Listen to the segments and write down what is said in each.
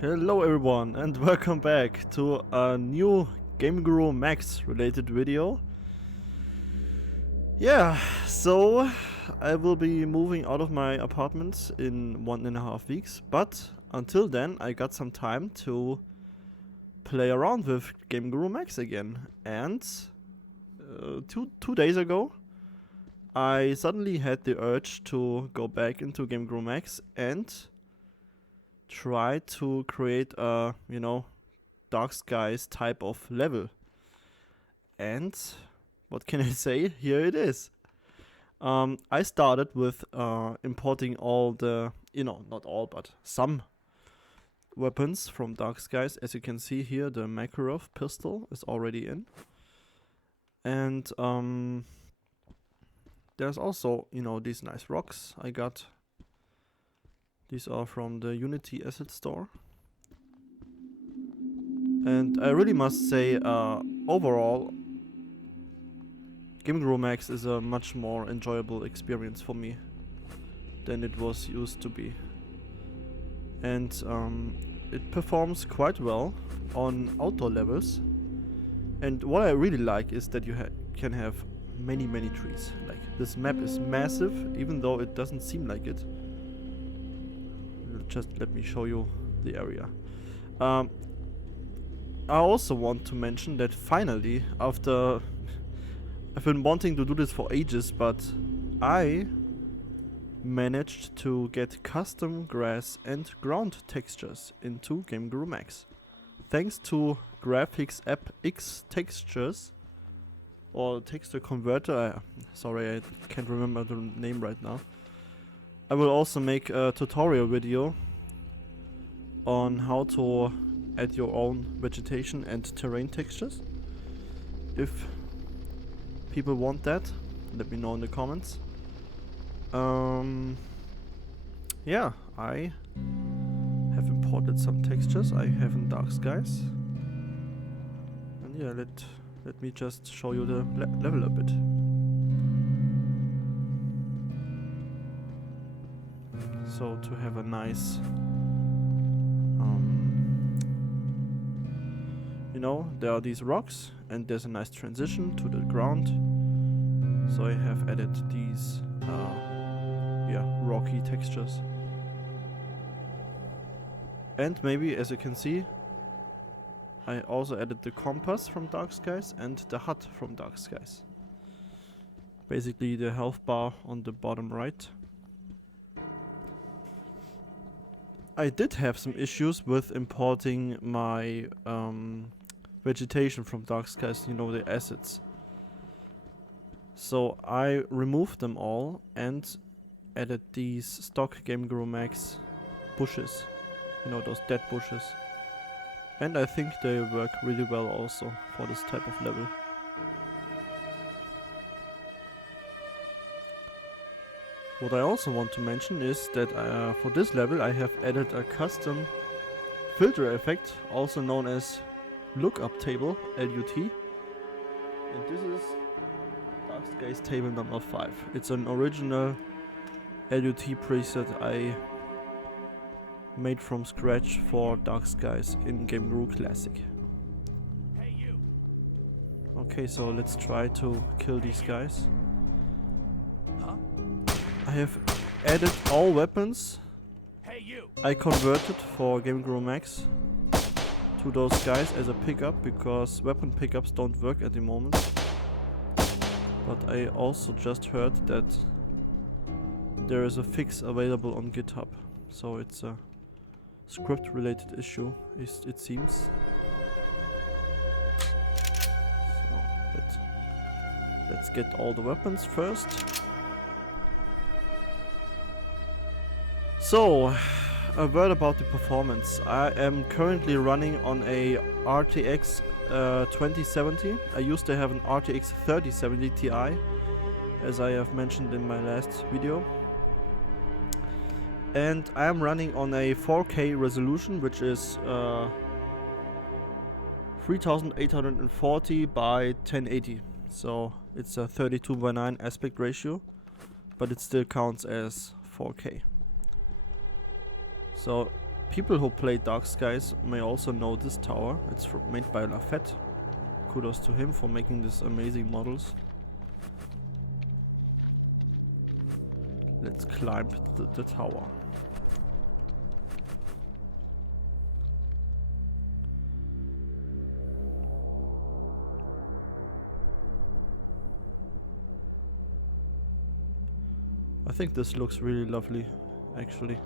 Hello everyone and welcome back to a new Game Guru Max related video. So I will be moving out of my apartment in 1.5 weeks, but until then I got some time to play around with Game Guru Max again. And two days ago I suddenly had the urge to go back into Game Guru Max and try to create a, dark skies type of level. And what can I say? Here it is. I started with importing all the, not all, but some weapons from Dark Skies. As you can see here, the Makarov pistol is already in. And there's also, these nice rocks I got. These are from the Unity Asset Store. And I really must say, overall, Game Guru Max is a much more enjoyable experience for me than it was used to be. And it performs quite well on outdoor levels. And what I really like is that you can have many trees. Like, this map is massive, even though it doesn't seem like it. Just let me show you the area. I also want to mention that finally, after I've been wanting to do this for ages, but I managed to get custom grass and ground textures into Game Guru Max. Thanks to graphics app X Textures or texture converter. Sorry, I can't remember the name right now. I will also make a tutorial video on how to add your own vegetation and terrain textures. If people want that, let me know in the comments. Yeah, I have imported some textures I have in Dark Skies. And yeah, let me just show you the level a bit. So to have a nice, there are these rocks and there's a nice transition to the ground. So I have added these, rocky textures. And maybe, as you can see, I also added the compass from Dark Skies and the hut from Dark Skies. Basically the health bar on the bottom right. I did have some issues with importing my vegetation from Dark Skies, the assets. So I removed them all and added these stock Game Guru Max bushes, those dead bushes. And I think they work really well also for this type of level. What I also want to mention is that for this level I have added a custom filter effect, also known as lookup table, LUT. And this is Dark Skies table number 5. It's an original LUT preset I made from scratch for Dark Skies in Game Guru Classic. Hey, you. Okay, so let's try to kill these guys. Huh? I have added all weapons Hey, you. I converted for Game Guru Max to those guys as a pickup, because weapon pickups don't work at the moment. But I also just heard that there is a fix available on GitHub, so it's a script related issue, it seems. So let's get all the weapons first. So, a word about the performance. I am currently running on a RTX 2070. I used to have an RTX 3070 Ti, as I have mentioned in my last video. And I am running on a 4K resolution, which is 3840 by 1080. So it's a 32:9 aspect ratio, but it still counts as 4K. So People who play Dark Skies may also know this tower. It's made by Lafette. Kudos to him for making these amazing models. Let's climb the tower. I think this looks really lovely, actually.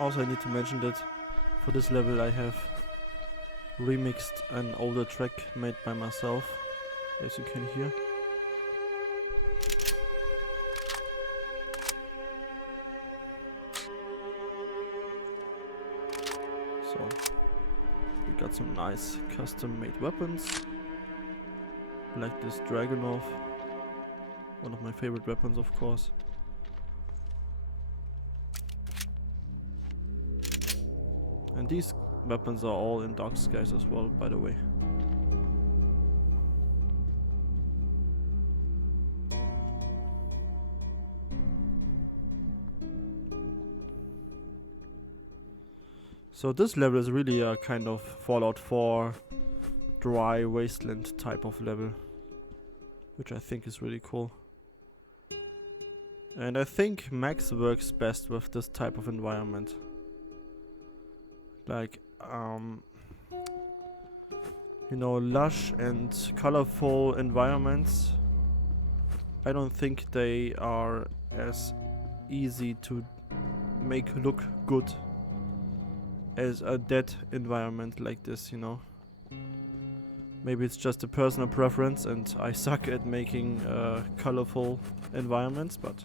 Also, I need to mention that for this level I have remixed an older track made by myself, as you can hear. So, we got some nice custom made weapons, like this Dragunov, one of my favorite weapons, of course. And these weapons are all in Dark Skies as well, by the way. So this level is really a kind of Fallout 4 dry wasteland type of level, which I think is really cool. And I think Max works best with this type of environment. Like, you know, lush and colorful environments. I don't think they are as easy to make look good as a dead environment like this, you know. Maybe it's just a personal preference and I suck at making colorful environments, but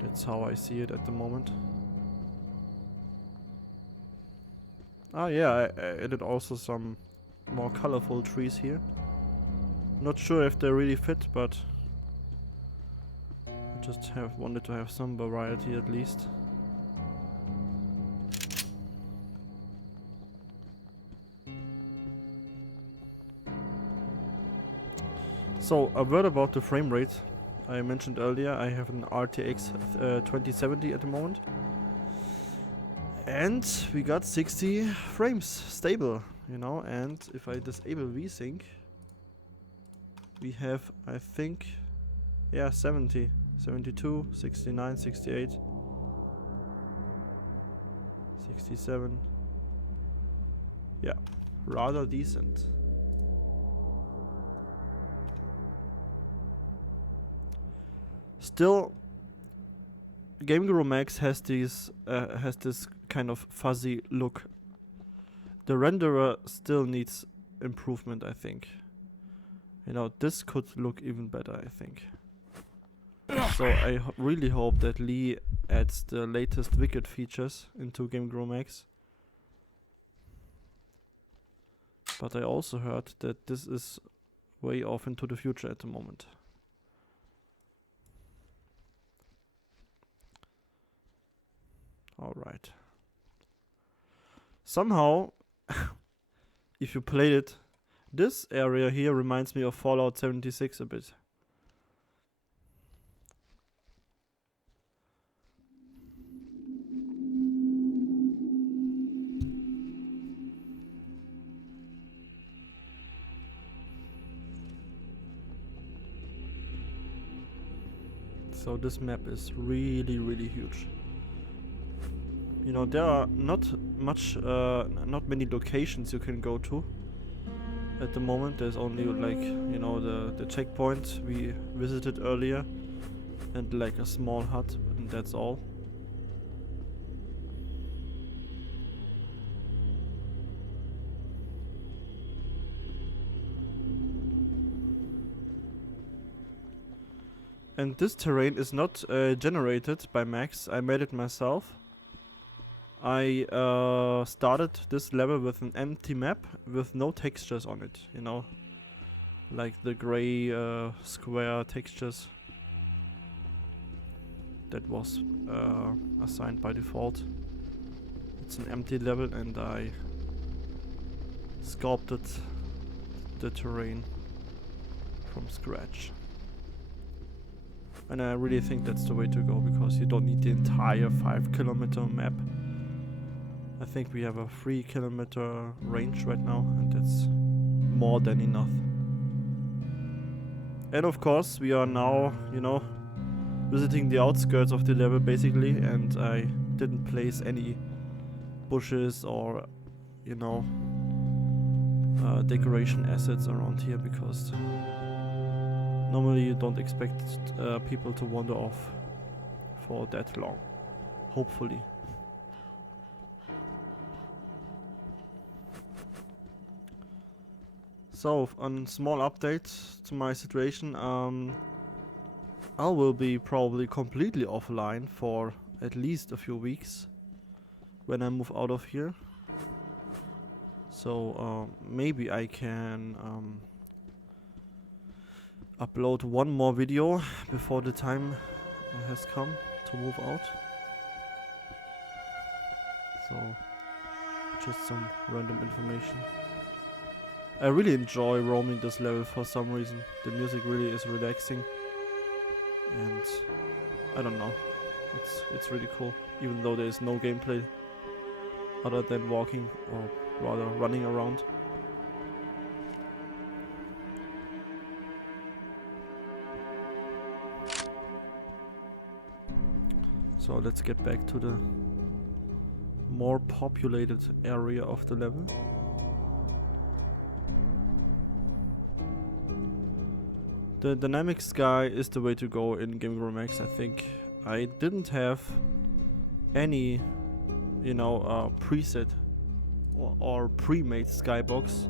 that's how I see it at the moment. Ah yeah, I added also some more colorful trees here. Not sure if they really fit, but I just wanted to have some variety at least. So, a word about the frame rate. I mentioned earlier I have an RTX 2070 at the moment. And we got 60 frames stable, you know, and if I disable VSync, we have, I think, yeah, 70, 72, 69, 68, 67. Yeah, rather decent. Still, Game Guru Max has this kind of fuzzy look. The renderer still needs improvement, I think. You know, this could look even better, I think. So I really hope that Lee adds the latest Wicked features into Game Guru Max. But I also heard that this is way off into the future at the moment. Alright. Somehow, if you played it, this area here reminds me of Fallout 76 a bit. So this map is really, really huge. You know, there are not many locations you can go to. At the moment, there's only like, you know, the checkpoint we visited earlier, and like a small hut, and that's all. And this terrain is not generated by Max. I made it myself. I started this level with an empty map with no textures on it, you know, like the gray square textures that was assigned by default. It's an empty level and I sculpted the terrain from scratch. And I really think that's the way to go, because you don't need the entire 5-kilometer map. I think we have a 3-kilometer range right now, and that's more than enough. And of course, we are now, you know, visiting the outskirts of the level basically, and I didn't place any bushes or, you know, decoration assets around here, because normally you don't expect people to wander off for that long, hopefully. So, a small update to my situation. I will be probably completely offline for at least a few weeks when I move out of here. So maybe I can upload one more video before the time has come to move out. So just some random information. I really enjoy roaming this level for some reason. The music really is relaxing, and I don't know, it's really cool, even though there is no gameplay other than walking, or rather running around. So let's get back to the more populated area of the level. The dynamic sky is the way to go in Game Guru Max, I think. I didn't have any, you know, preset or pre-made skybox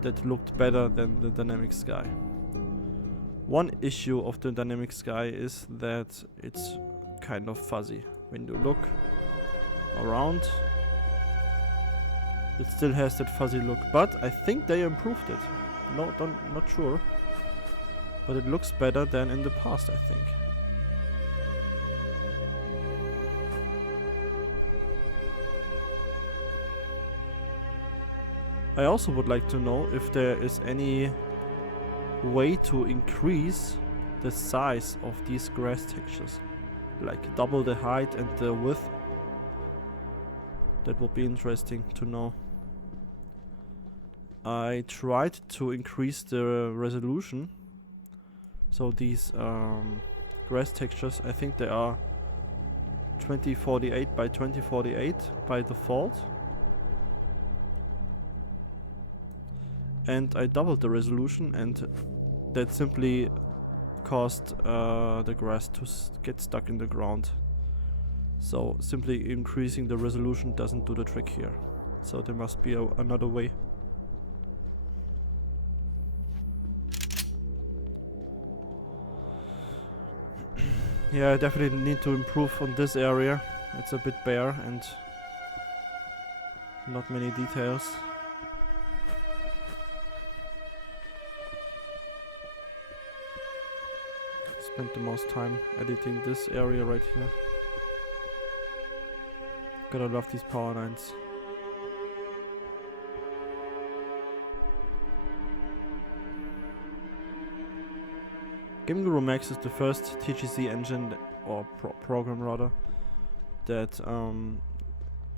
that looked better than the dynamic sky. One issue of the dynamic sky is that it's kind of fuzzy. When you look around, it still has that fuzzy look, but I think they improved it. Not sure. But it looks better than in the past, I think. I also would like to know if there is any way to increase the size of these grass textures. Like double the height and the width. That would be interesting to know. I tried to increase the resolution. So these grass textures, I think they are 2048 by 2048 by default. And I doubled the resolution, and that simply caused the grass to get stuck in the ground. So simply increasing the resolution doesn't do the trick here. So there must be another way. Yeah, I definitely need to improve on this area. It's a bit bare and not many details. Spent the most time editing this area right here. Gotta love these power lines. Game Guru Max is the first TGC engine, or program rather, that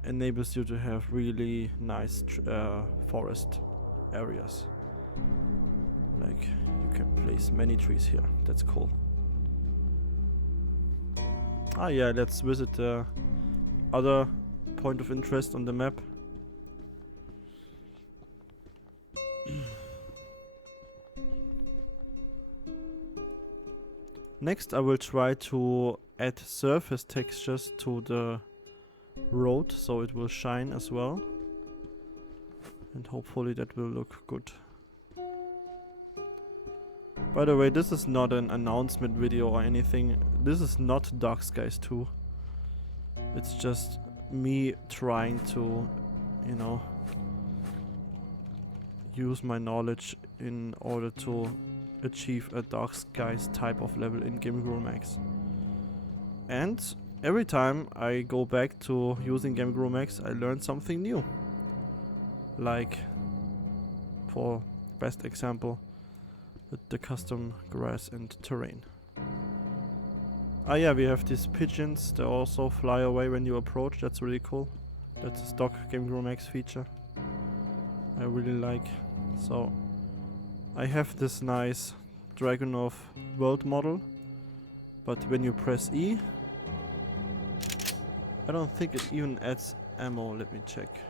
enables you to have really nice forest areas. Like, you can place many trees here. That's cool. Ah yeah, let's visit the other point of interest on the map. Next I will try to add surface textures to the road so it will shine as well. And hopefully that will look good. By the way, this is not an announcement video or anything. This is not Dark Skies 2. It's just me trying to, you know, use my knowledge in order to achieve a Dark Skies type of level in Game Guru Max. And every time I go back to using Game Guru Max, I learn something new. Like, for best example with the custom grass and terrain. Ah yeah, we have these pigeons. They also fly away when you approach. That's really cool. That's a stock Game Guru Max feature I really like. So I have this nice Dragunov world model, but when you press E, I don't think it even adds ammo. Let me check.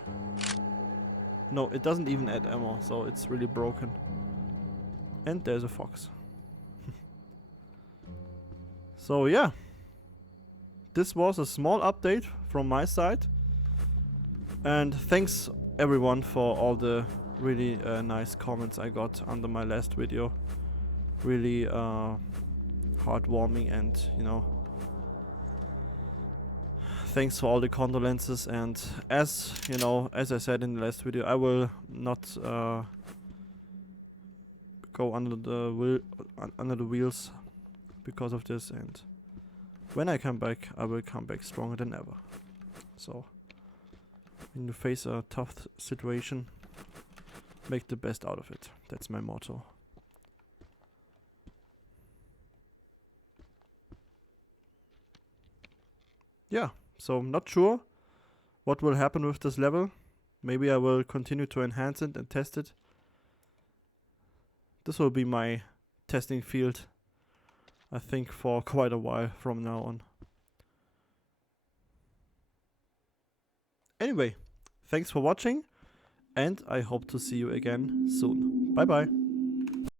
No, it doesn't even add ammo, so it's really broken. And there's a fox. So yeah, this was a small update from my side. And thanks everyone for all the really nice comments I got under my last video. Really heartwarming, and you know, thanks for all the condolences. And as you know, as I said in the last video, I will not go under the wheels because of this, and when I come back, I will come back stronger than ever. So when you face a tough situation, make the best out of it. That's my motto. Yeah, so I'm not sure what will happen with this level. Maybe I will continue to enhance it and test it. This will be my testing field, I think, for quite a while from now on. Anyway, thanks for watching, and I hope to see you again soon. Bye bye.